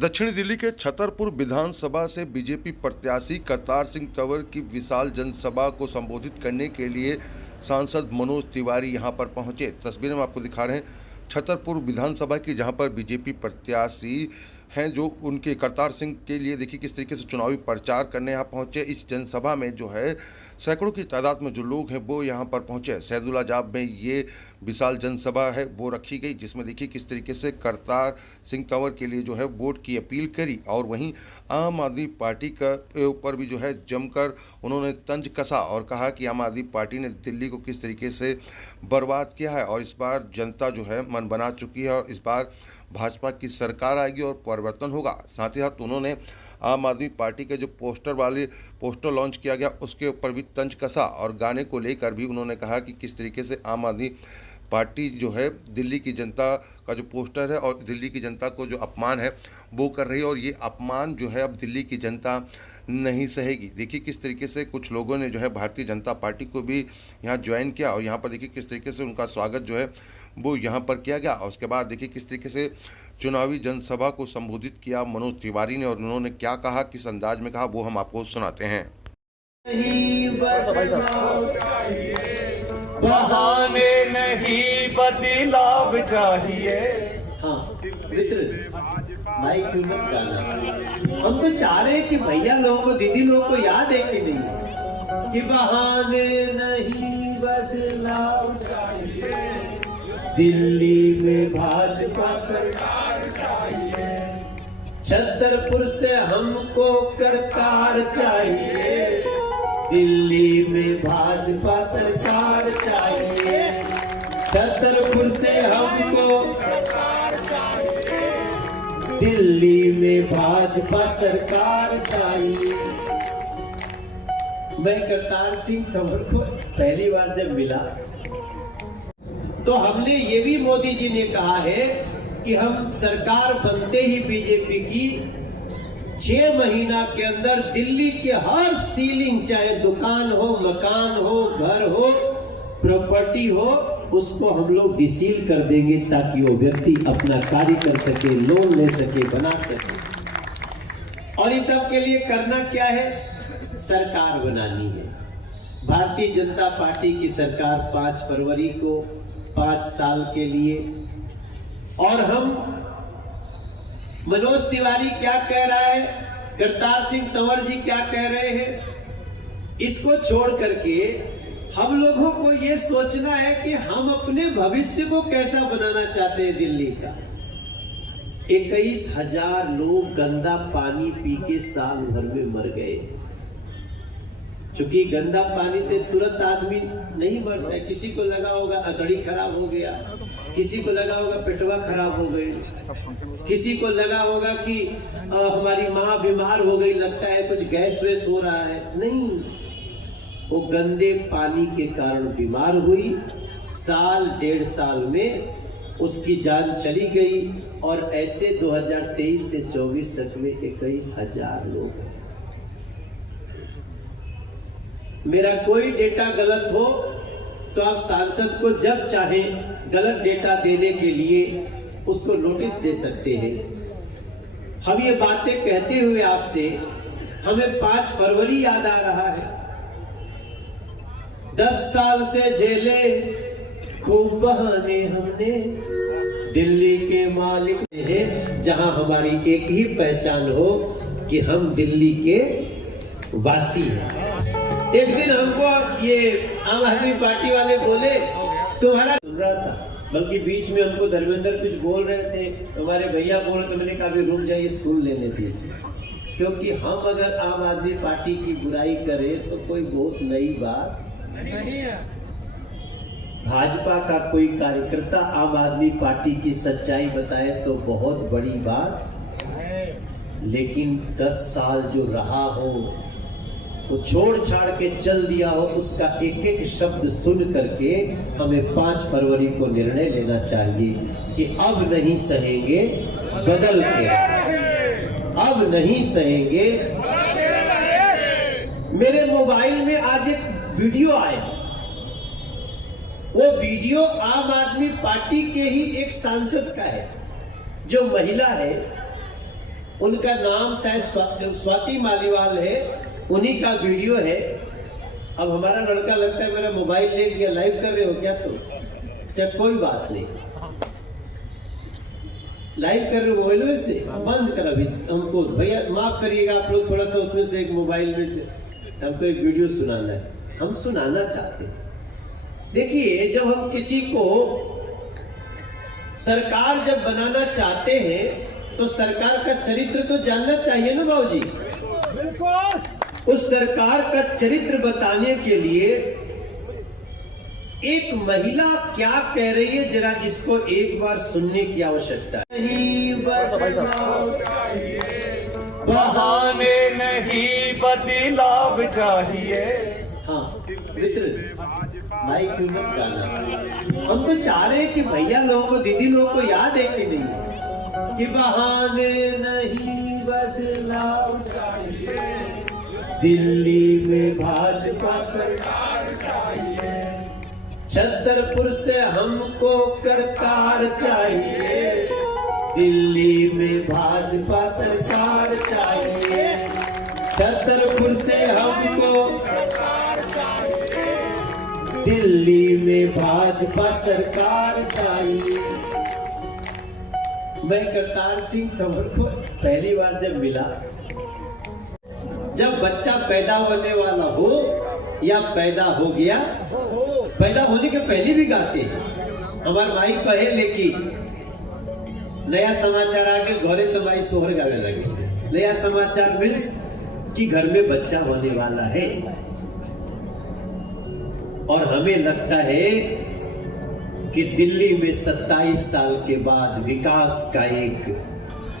दक्षिणी दिल्ली के छतरपुर विधानसभा से बीजेपी प्रत्याशी करतार सिंह तंवर की विशाल जनसभा को संबोधित करने के लिए सांसद मनोज तिवारी यहां पर पहुंचे। तस्वीरें हम आपको दिखा रहे हैं छतरपुर विधानसभा की, जहां पर बीजेपी प्रत्याशी हैं जो उनके करतार सिंह के लिए देखिए किस तरीके से चुनावी प्रचार करने यहाँ पहुंचे। इस जनसभा में जो है सैकड़ों की तादाद में जो लोग हैं वो यहाँ पर पहुंचे। सैदुल्ला जाब में ये विशाल जनसभा है वो रखी गई, जिसमें देखिए किस तरीके से करतार सिंह तंवर के लिए जो है वोट की अपील करी। और वहीं आम आदमी पार्टी का ऊपर भी जो है जमकर उन्होंने तंज कसा और कहा कि आम आदमी पार्टी ने दिल्ली को किस तरीके से बर्बाद किया है और इस बार जनता जो है मन बना चुकी है और इस बार भाजपा की सरकार आएगी और परिवर्तन होगा। साथ ही साथ उन्होंने आम आदमी पार्टी के जो पोस्टर लॉन्च किया गया उसके ऊपर भी तंज कसा और गाने को लेकर भी उन्होंने कहा कि किस तरीके से आम आदमी पार्टी जो है दिल्ली की जनता का जो पोस्टर है और दिल्ली की जनता को जो अपमान है वो कर रही है और ये अपमान जो है अब दिल्ली की जनता नहीं सहेगी। देखिए किस तरीके से कुछ लोगों ने जो है भारतीय जनता पार्टी को भी यहाँ ज्वाइन किया और यहाँ पर देखिए किस तरीके से उनका स्वागत जो है वो यहाँ पर किया गया। और उसके बाद देखिए किस तरीके से चुनावी जनसभा को संबोधित किया मनोज तिवारी ने और उन्होंने क्या कहा, किस अंदाज में कहा, वो हम आपको सुनाते हैं। बहाने नहीं बदलाव चाहिए। हाँ मित्र, माइक पे मत गाना। हम तो चाह रहे हैं कि भैया लोगों को, दीदी लोगों को याद है कि नहीं कि बहाने नहीं बदलाव चाहिए, दिल्ली में भाजपा सरकार चाहिए, छतरपुर से हमको करतार चाहिए, दिल्ली में भाजपा सरकार चाहिए, छतरपुर से हमको सरकार चाहिए, दिल्ली में भाजपा सरकार चाहिए। मैं करतार सिंह तंवर को पहली बार जब मिला तो हमने ये भी मोदी जी ने कहा है कि हम सरकार बनते ही बीजेपी की 6 महीना के अंदर दिल्ली के हर सीलिंग, चाहे दुकान हो, मकान हो, घर हो, प्रॉपर्टी हो, उसको हम लोग डिसील कर देंगे ताकि वो व्यक्ति अपना कार्य कर सके, लोन ले सके, बना सके। और इस सब के लिए करना क्या है? सरकार बनानी है। भारतीय जनता पार्टी की सरकार 5 फरवरी को 5 साल के लिए। और हम, मनोज तिवारी क्या कह रहा है, करतार सिंह तंवर जी क्या कह रहे हैं, इसको छोड़ करके हम लोगों को ये सोचना है कि हम अपने भविष्य को कैसा बनाना चाहते हैं दिल्ली का। 21,000 लोग गंदा पानी पी के साल भर में मर गए। चूंकि गंदा पानी से तुरंत आदमी नहीं मरता है, किसी को लगा होगा अतड़ी खराब हो गया, किसी को लगा होगा पेटवा खराब हो गई, किसी को लगा होगा कि हमारी माँ बीमार हो गई, लगता है कुछ गैस वैस हो रहा है। नहीं, वो गंदे पानी के कारण बीमार हुई, साल 1.5 साल में उसकी जान चली गई। और ऐसे 2023 से 24 तक में 21,000 लोग हैं। मेरा कोई डेटा गलत हो तो आप सांसद को जब चाहे गलत डेटा देने के लिए उसको नोटिस दे सकते हैं। हम ये बातें कहते हुए आपसे, हमें 5 फरवरी याद आ रहा है। 10 साल से झेले खूब बहाने हमने, दिल्ली के मालिक हैं, जहां हमारी एक ही पहचान हो कि हम दिल्ली के वासी हैं। एक दिन हमको ये आम आदमी पार्टी वाले बोले, तुम्हारा सुन रहा था, बल्कि बीच में हमको धर्मेंद्र कुछ बोल रहे थे, हमारे भैया बोले, तो मैंने कहा कि रुक जाइए, सुन लेने दीजिए, क्योंकि हम अगर आम आदमी पार्टी की बुराई करें तो कोई बहुत नई बात नहीं है। भाजपा का कोई कार्यकर्ता आम आदमी पार्टी की सच्चाई बताए तो बहुत बड़ी बात, लेकिन 10 साल जो रहा हो, वो छोड़ छाड़ के चल दिया हो, उसका एक एक शब्द सुन करके हमें 5 फरवरी को निर्णय लेना चाहिए कि अब नहीं सहेंगे, बदल के, अब नहीं सहेंगे। मेरे मोबाइल में आज एक वीडियो आया, वो वीडियो आम आदमी पार्टी के ही एक सांसद का है, जो महिला है, उनका नाम शायद स्वाति मालीवाल है, उन्हीं का वीडियो है। अब हमारा लड़का लगता है मेरा मोबाइल ले गया, लाइव कर रहे हो क्या तुम? अच्छा कोई बात नहीं, लाइव कर रहे हो मोबाइल में से, बंद कर अभी हमको, भैया माफ करिएगा आप लोग, थोड़ा सा उसमें से एक मोबाइल में से हमको एक वीडियो सुनाना है, हम सुनाना चाहते हैं। देखिए जब हम किसी को सरकार जब बनाना चाहते हैं तो सरकार का चरित्र तो जानना चाहिए ना बाबूजी। बिल्कुल। उस सरकार का चरित्र बताने के लिए एक महिला क्या कह रही है, जरा इसको एक बार सुनने की आवश्यकता है। नहीं बदलाव चाहिए, बहाने नहीं बदलाव चाहिए। हाँ मित्र माइक में मत गाना, हम तो चाह रहे हैं कि भैया लोगों को, दीदी लोगों को याद है कि नहीं कि बहाने नहीं बदलाव चाहिए, दिल्ली में भाजपा सरकार चाहिए, छतरपुर से हमको करतार चाहिए, दिल्ली में भाजपा सरकार चाहिए, छतरपुर से हमको करतार चाहिए, दिल्ली में भाजपा सरकार चाहिए। मैं करतार सिंह तंवर को पहली बार जब मिला, जब बच्चा पैदा होने वाला हो या पैदा हो गया, पैदा होने के पहले भी गाते हैं। हमारे भाई कहे लेकिन नया समाचार आगे घरे तो भाई सोहर गावे लगे, नया समाचार मीन्स कि घर में बच्चा होने वाला है। और हमें लगता है कि दिल्ली में 27 साल के बाद विकास का एक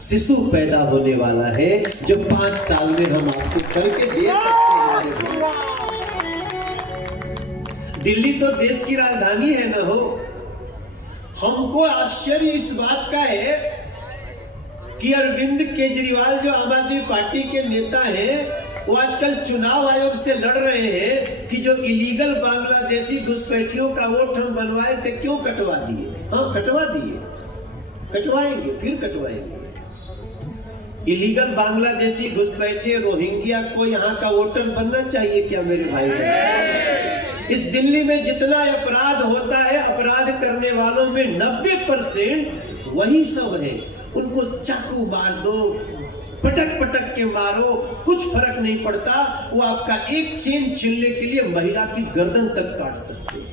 शिशु पैदा होने वाला है, जो 5 साल में हम आपको करके दे सकते हैं। दिल्ली तो देश की राजधानी है ना हो। हमको आश्चर्य इस बात का है कि अरविंद केजरीवाल जो आम आदमी पार्टी के नेता हैं, वो आजकल चुनाव आयोग से लड़ रहे हैं कि जो इलीगल बांग्लादेशी घुसपैठियों का वोट हम बनवाए थे क्यों कटवा दिए। हाँ कटवा दिए, कटवाएंगे, फिर कटवाएंगे। इलीगल बांग्लादेशी घुसपैठे रोहिंग्या को यहाँ का वोटर बनना चाहिए क्या मेरे भाई बहन? इस दिल्ली में जितना अपराध होता है, अपराध करने वालों में 90% वही सब है। उनको चाकू मार दो, पटक पटक के मारो, कुछ फर्क नहीं पड़ता। वो आपका एक चेन छीनने के लिए महिला की गर्दन तक काट सकते हैं,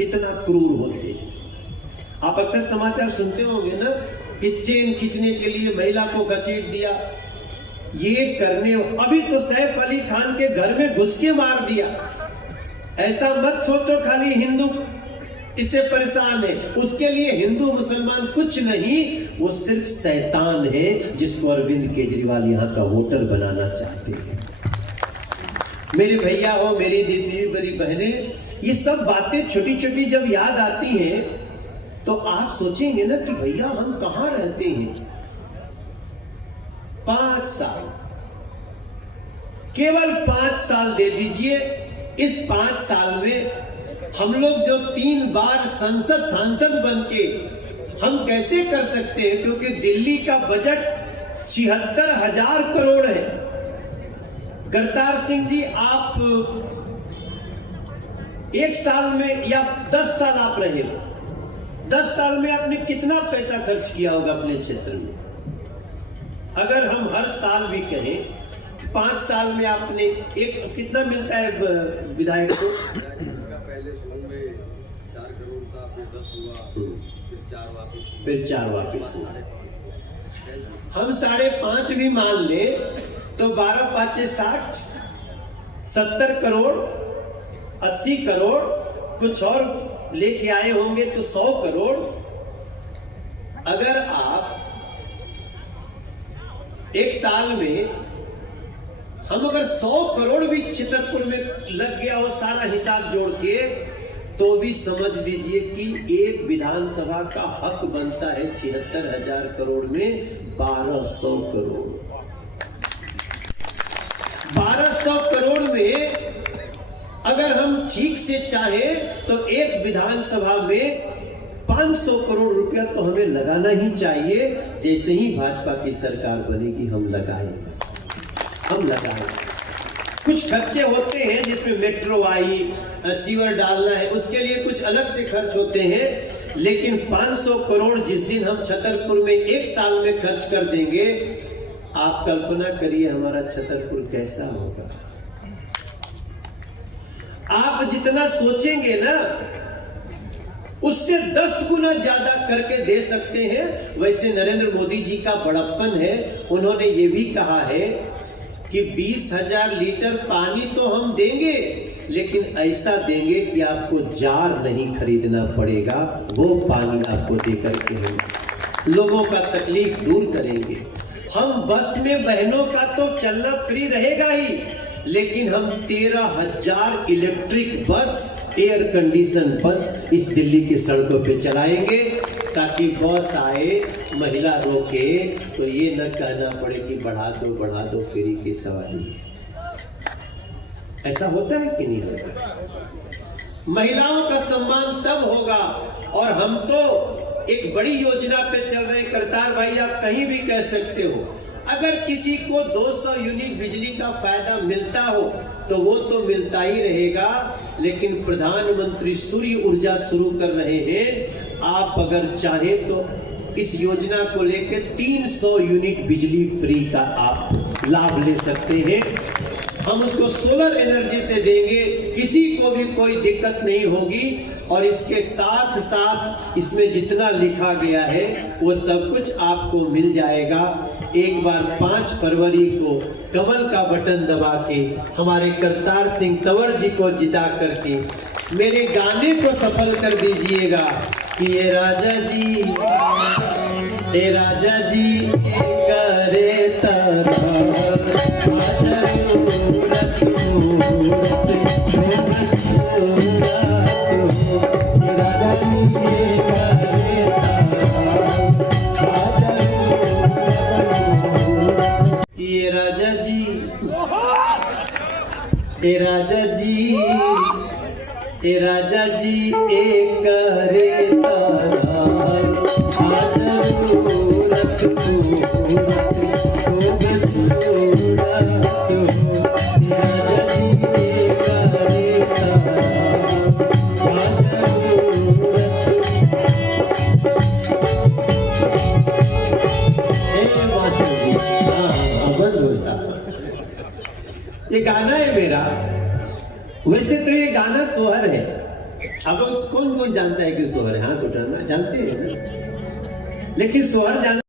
इतना क्रूर होते हैं। आप अक्सर समाचार सुनते होंगे ना कि चेन खींचने के लिए महिला को घसीट दिया। ये करने, अभी तो सैफ अली खान के घर में घुस के मार दिया। ऐसा मत सोचो खाली हिंदू इससे परेशान है, उसके लिए हिंदू मुसलमान कुछ नहीं, वो सिर्फ शैतान है जिसको अरविंद केजरीवाल यहाँ का वोटर बनाना चाहते हैं। मेरे भैया हो, मेरी दीदी, मेरी बहनें, ये सब बातें छोटी छोटी जब याद आती हैं तो आप सोचेंगे ना कि भैया हम कहाँ रहते हैं। 5 साल, केवल 5 साल दे दीजिए। इस 5 साल में हम लोग जो 3 बार सांसद बनके हम कैसे कर सकते हैं, क्योंकि दिल्ली का बजट 76,000 करोड़ है। करतार सिंह जी, आप 1 साल में या 10 साल आप रहे, 10 साल में आपने कितना पैसा खर्च किया होगा अपने क्षेत्र में? अगर हम हर साल भी कहें 5 साल में आपने एक, कितना मिलता है विधायक को? पहले शुरू में 4 करोड़ था, फिर 10 हुआ, फिर 4 वापिस हुआ। हम 5.5 भी मान ले तो 12 5 60, 70 करोड़, 80 करोड़, कुछ और लेके आए होंगे तो 100 करोड़। अगर आप एक साल में, हम अगर 100 करोड़ भी छतरपुर में लग गया हो सारा हिसाब जोड़ के, तो भी समझ लीजिए कि एक विधानसभा का हक बनता है 76,000 करोड़ में 1200 करोड़। 1200 करोड़ में अगर हम ठीक से चाहें तो एक विधानसभा में 500 करोड़ रुपया तो हमें लगाना ही चाहिए। जैसे ही भाजपा की सरकार बनेगी हम लगाएंगे, हम लगाएंगे। कुछ खर्चे होते हैं जिसमें मेट्रो आई, सीवर डालना है, उसके लिए कुछ अलग से खर्च होते हैं, लेकिन 500 करोड़ जिस दिन हम छतरपुर में एक साल में खर्च कर देंगे, आप कल्पना करिए हमारा छतरपुर कैसा होगा। आप जितना सोचेंगे ना उससे 10 गुना ज्यादा करके दे सकते हैं। वैसे नरेंद्र मोदी जी का बड़प्पन है, उन्होंने ये भी कहा है कि 20,000 लीटर पानी तो हम देंगे, लेकिन ऐसा देंगे कि आपको जार नहीं खरीदना पड़ेगा, वो पानी आपको देकर के हम लोगों का तकलीफ दूर करेंगे। हम बस में बहनों का तो चलना फ्री रहेगा ही, लेकिन हम 13,000 इलेक्ट्रिक बस, एयर कंडीशन बस इस दिल्ली की सड़कों पे चलाएंगे, ताकि बस आए, महिला रोके तो ये न कहना पड़े कि बढ़ा दो फ्री की सवारी। ऐसा होता है कि नहीं होता? महिलाओं का सम्मान तब होगा। और हम तो एक बड़ी योजना पे चल रहे हैं करतार भाई, आप कहीं भी कह सकते हो। अगर किसी को 200 यूनिट बिजली का फायदा मिलता हो तो वो तो मिलता ही रहेगा, लेकिन प्रधानमंत्री सूर्य ऊर्जा शुरू कर रहे हैं। आप अगर चाहें तो इस योजना को लेकर 300 यूनिट बिजली फ्री का आप लाभ ले सकते हैं। हम उसको सोलर एनर्जी से देंगे, किसी को भी कोई दिक्कत नहीं होगी। और इसके साथ साथ इसमें जितना लिखा गया है वो सब कुछ आपको मिल जाएगा। एक बार 5 फरवरी को कमल का बटन दबा के हमारे करतार सिंह तंवर जी को जिता करके मेरे गाने को सफल कर दीजिएगा कि ये राजा जी करे ए राजा जी एक करे ये गाना है मेरा। वैसे तो ये गाना सोहर है। अब कौन कौन जानता है कि सोहर है? हाथ उठाना, जानते हैं ना? लेकिन सोहर जान